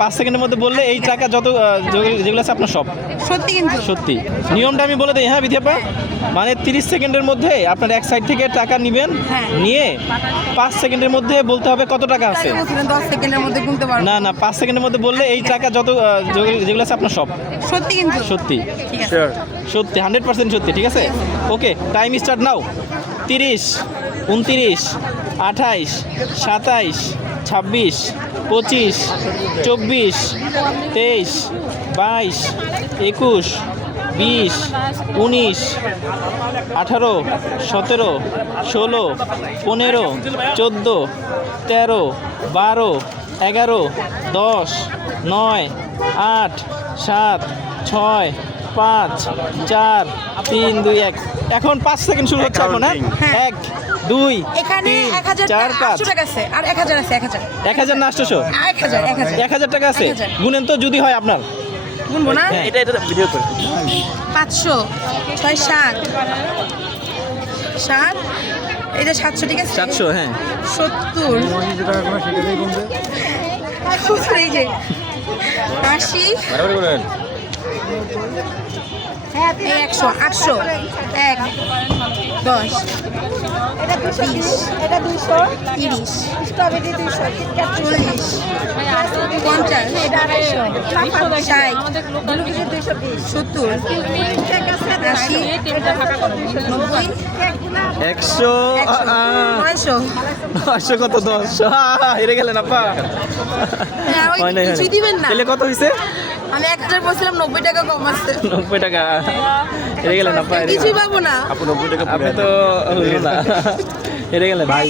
5 সেকেন্ডের মধ্যে বললে এই টাকা যত যেগুলো আছে আপনার সব। সত্যি কিন্তু সত্যি। নিয়মটা আমি বলে দিই, হ্যাঁ বিধিয়াপা, মানে 30 সেকেন্ডের মধ্যে আপনার এক সাইড থেকে টাকা নেবেন, হ্যাঁ। নিয়ে 5 সেকেন্ডের মধ্যে বলতে হবে কত টাকা আছে। 10 সেকেন্ডের মধ্যে গুনতে পারবো না না, 5 সেকেন্ডের মধ্যে বললে এই টাকা যত যেগুলো আছে আপনার সব। সত্যি কিন্তু সত্যি। ঠিক আছে সত্যি 100% সত্যি। ঠিক আছে, ওকে, টাইম স্টার্ট নাও। 30, 29, 28, 27, 26, 25, 24, 23, 22, 21, 20, 19, 18, 17, 16, 15, 14, 13, 12, 11, 10, 9, 8, 7, 6, 5, 4, 3, 2, 1। এখন 5 সেকেন্ড শুরু হচ্ছে এখন। হ্যাঁ, 1, 2, এখানে 3, 4, 5। 1000 টাকা আছে আর 1000 আছে 1000 1000 না 800? 1000 টাকা আছে। 1000 গুনেন তো যদি হয় আপনার। গুনবো না হ্যাঁ, এটা ভিডিও করে। 500 6 7 7 এটা 700 ঠিক আছে 700, হ্যাঁ। 70 এই যে 80 এই 100 800 1 10 20 এটা 200 30 স্ট্রবেরি 200 কিটক্যাট 40 50 এটা 250 ষাট ব্লুবেরি 220 70 কেক আছে 80 90 100 900 500 কত? 10 হেরে গেলেন আপা। ওই হয় নাই, হয় কিছুই নাই। দিবেন না তাহলে কত হয়েছে? আমি 1000 বলছিলাম 90 টাকা কম আছে 90 টাকা। হেরে গেলেন আপা, হেরে কিছুই গেলেন। পাবো না আপনি তো হলো না। হেরে গেলেন ভাই।